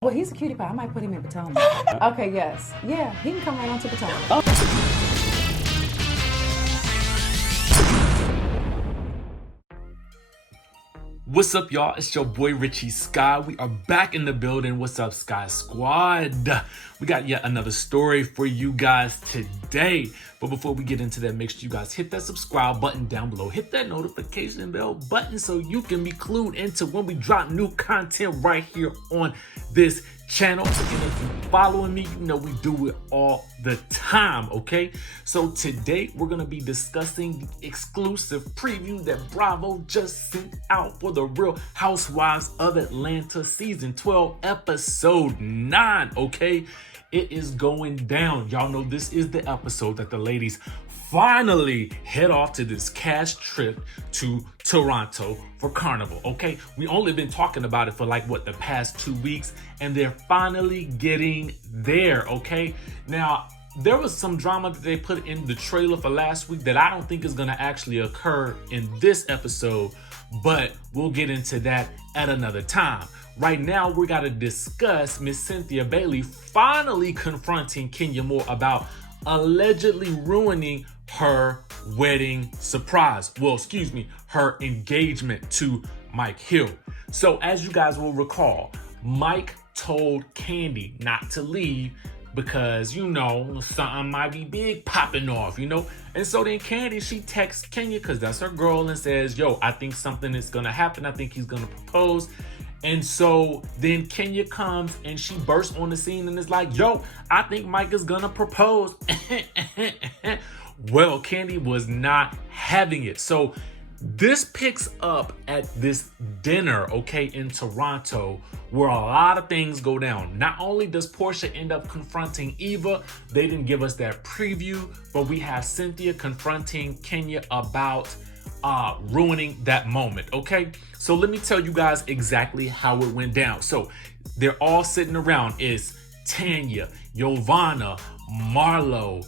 Well, he's a cutie pie. I might put him in Potomac. Okay, yes. Yeah, he can come right on to Potomac. What's up, y'all? It's your boy Richie Sky. We are back in the building. What's up, Sky Squad? We got yet another story for you guys today. But before we get into that, make sure you guys hit that subscribe button down below. Hit that notification bell button so you can be clued into when we drop new content right here on this channel. And if you're following me, you know we do it all the time, okay? So today we're gonna be discussing the exclusive preview that Bravo just sent out for the Real Housewives of Atlanta season 12 episode 9, okay? It is going down. Y'all know this is the episode that the ladies finally head off to this cash trip to Toronto for Carnival, okay? We only been talking about it for like, what, the past 2 weeks, and they're finally getting there, okay? Now, there was some drama that they put in the trailer for last week that I don't think is gonna actually occur in this episode, but we'll get into that at another time. Right now, we gotta discuss Miss Cynthia Bailey finally confronting Kenya Moore about allegedly ruining her wedding surprise. Well, excuse me, her engagement to Mike Hill. So as you guys will recall, Mike told Kandi not to leave because, you know, something might be big popping off, you know? And so then Kandi, she texts Kenya, because that's her girl, and says, yo, I think something is gonna happen. I think he's gonna propose. And so then Kenya comes and she bursts on the scene and is like, yo, I think Mike is gonna propose. Well, Kandi was not having it. So this picks up at this dinner, okay, in Toronto, where a lot of things go down. Not only does Porsha end up confronting Eva, they didn't give us that preview, but we have Cynthia confronting Kenya about ruining that moment, okay? So let me tell you guys exactly how it went down. So they're all sitting around. It's Tanya, Giovanna, Marlo,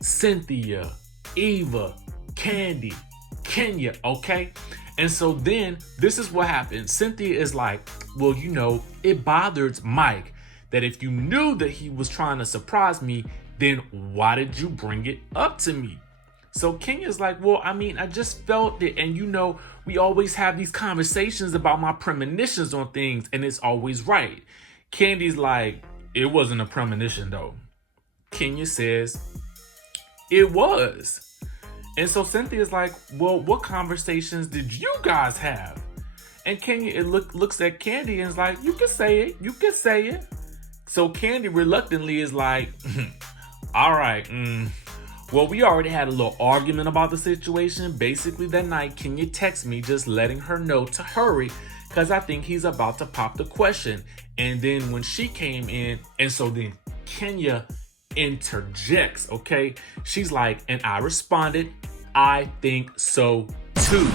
Cynthia, Eva, Kandi, Kenya, okay? And so then this is what happened. Cynthia is like, well, you know, it bothered Mike that if you knew that he was trying to surprise me, then why did you bring it up to me? So Kenya's like, well, I mean, I just felt it. And you know, we always have these conversations about my premonitions on things, and it's always right. Kandi's like, it wasn't a premonition though. Kenya says, it was. And so Cynthia's like, well, what conversations did you guys have? And Kenya looks at Kandi and is like, you can say it. You can say it. So Kandi reluctantly is like, all right. Well, we already had a little argument about the situation. Basically that night, Kenya texted me just letting her know to hurry because I think he's about to pop the question. And then when she came in, and so then Kenya interjects, okay? She's like, and I responded, I think so too.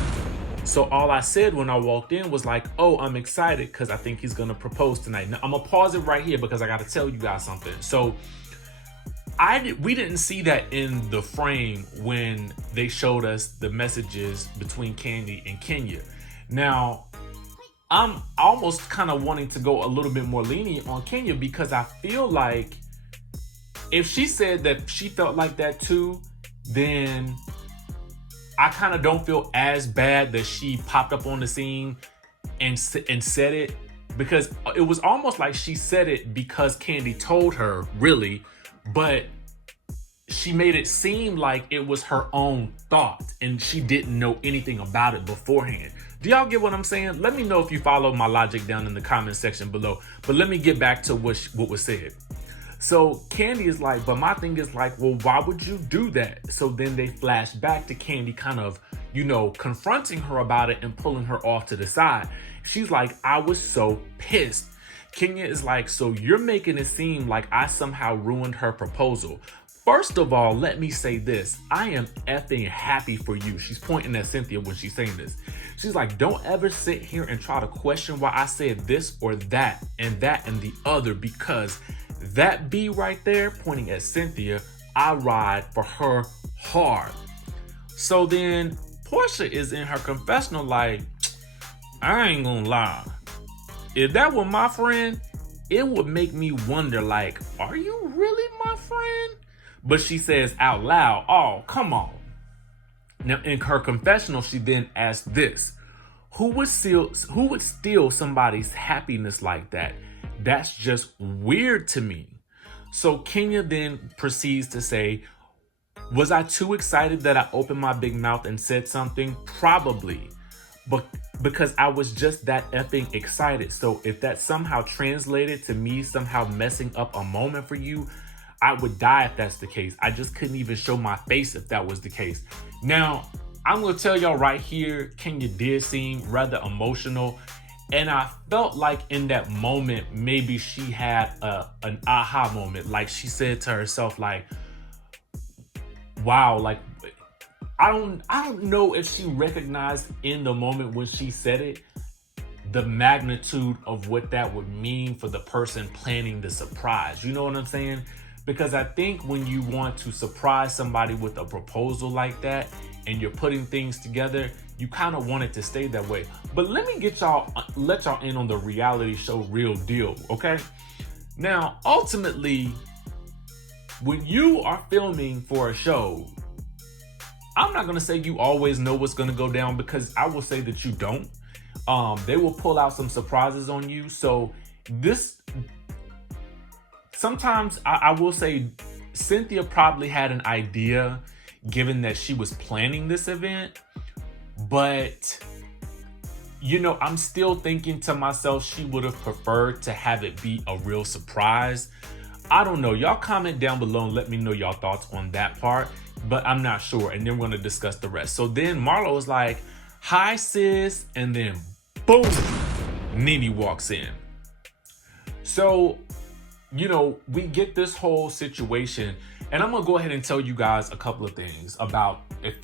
So all I said when I walked in was like, oh, I'm excited because I think he's gonna propose tonight. Now I'm gonna pause it right here because I gotta tell you guys something. So we didn't see that in the frame when they showed us the messages between Kandi and Kenya. Now, I'm almost kind of wanting to go a little bit more lenient on Kenya because I feel like if she said that she felt like that too, then I kind of don't feel as bad that she popped up on the scene and said it, because it was almost like she said it because Kandi told her, really, but she made it seem like it was her own thought and she didn't know anything about it beforehand. Do y'all get what I'm saying? Let me know if you follow my logic down in the comment section below. But let me get back to what was said. So Kandi is like, but my thing is like, well, why would you do that? So then they flash back to Kandi kind of, you know, confronting her about it and pulling her off to the side. She's like, I was so pissed. Kenya is like, so you're making it seem like I somehow ruined her proposal. First of all, let me say this. I am effing happy for you. She's pointing at Cynthia when she's saying this. She's like, don't ever sit here and try to question why I said this or that and the other, because that B right there pointing at Cynthia, I ride for her hard. So then Porsha is in her confessional like, I ain't gonna lie. If that were my friend, it would make me wonder, like, are you really my friend? But she says out loud, oh, come on. Now, in her confessional, she then asked this: who would steal somebody's happiness like that? That's just weird to me. So Kenya then proceeds to say, was I too excited that I opened my big mouth and said something? Probably. But because I was just that effing excited. So if that somehow translated to me somehow messing up a moment for you, I would die if that's the case. I just couldn't even show my face if that was the case. Now, I'm going to tell y'all right here, Kenya did seem rather emotional. And I felt like in that moment, maybe she had an aha moment. Like she said to herself, like, wow, like, I don't know if she recognized in the moment when she said it, the magnitude of what that would mean for the person planning the surprise. You know what I'm saying? Because I think when you want to surprise somebody with a proposal like that and you're putting things together, you kind of want it to stay that way. But let me let y'all in on the reality show Real Deal, okay? Now, ultimately, when you are filming for a show, I'm not gonna say you always know what's gonna go down, because I will say that you don't. They will pull out some surprises on you. So sometimes I will say Cynthia probably had an idea given that she was planning this event, but you know, I'm still thinking to myself, she would have preferred to have it be a real surprise. I don't know. Y'all comment down below and let me know y'all thoughts on that part, but I'm not sure. And then we're going to discuss the rest. So then Marlo was like, hi, sis. And then boom, Nene walks in. So, you know, we get this whole situation, and I'm going to go ahead and tell you guys a couple of things about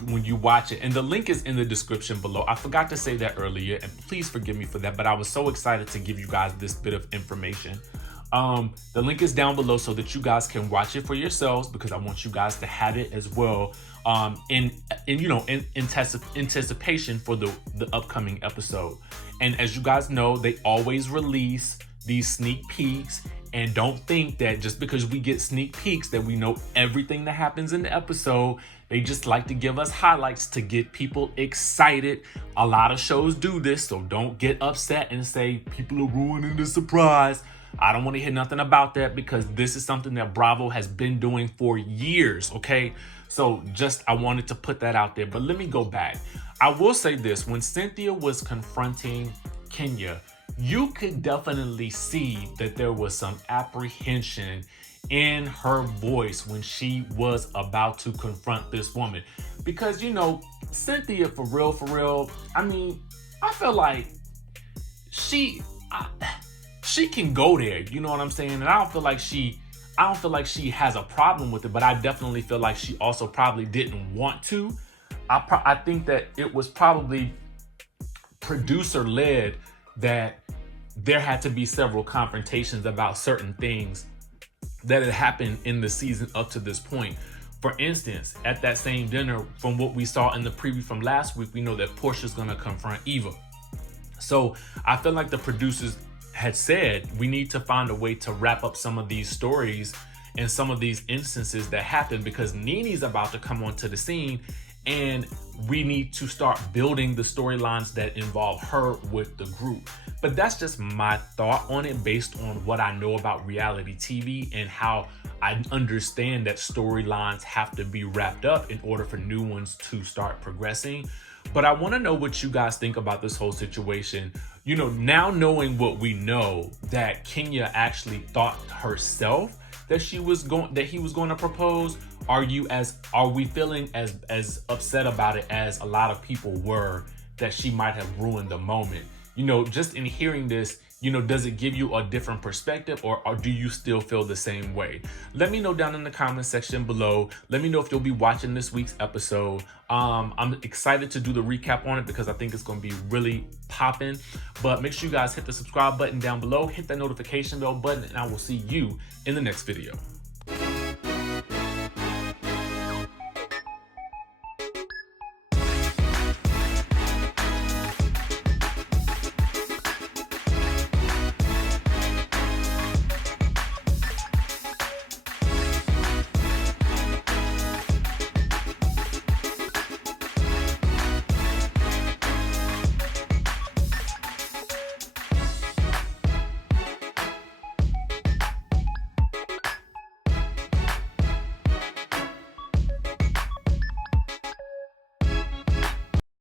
when you watch it. And the link is in the description below. I forgot to say that earlier, and please forgive me for that, but I was so excited to give you guys this bit of information. The link is down below so that you guys can watch it for yourselves, because I want you guys to have it as well, in anticipation for the upcoming episode. And as you guys know, they always release these sneak peeks, and don't think that just because we get sneak peeks that we know everything that happens in the episode. They just like to give us highlights to get people excited. A lot of shows do this, so don't get upset and say people are ruining the surprise. I don't want to hear nothing about that, because this is something that Bravo has been doing for years, okay? So I wanted to put that out there. But let me go back. I will say this. When Cynthia was confronting Kenya, you could definitely see that there was some apprehension in her voice when she was about to confront this woman. Because, you know, Cynthia, for real, I mean, I feel like she can go there, you know what I'm saying? And I don't feel like she has a problem with it, but I definitely feel like she also probably didn't want to. I think that it was probably producer led, that there had to be several confrontations about certain things that had happened in the season up to this point. For instance, at that same dinner, from what we saw in the preview from last week, we know that Porsha's gonna confront Eva. So I feel like the producers had said, we need to find a way to wrap up some of these stories and some of these instances that happened, because Nene's about to come onto the scene, and we need to start building the storylines that involve her with the group. But that's just my thought on it, based on what I know about reality TV and how I understand that storylines have to be wrapped up in order for new ones to start progressing. But I want to know what you guys think about this whole situation. You know, now knowing what we know, that Kenya actually thought herself that he was going to propose. Are we feeling as upset about it as a lot of people were, that she might have ruined the moment? You know, just in hearing this, you know, does it give you a different perspective, or do you still feel the same way? Let me know down in the comment section below. Let me know if you'll be watching this week's episode. I'm excited to do the recap on it, because I think it's going to be really popping. But make sure you guys hit the subscribe button down below, hit that notification bell button, and I will see you in the next video.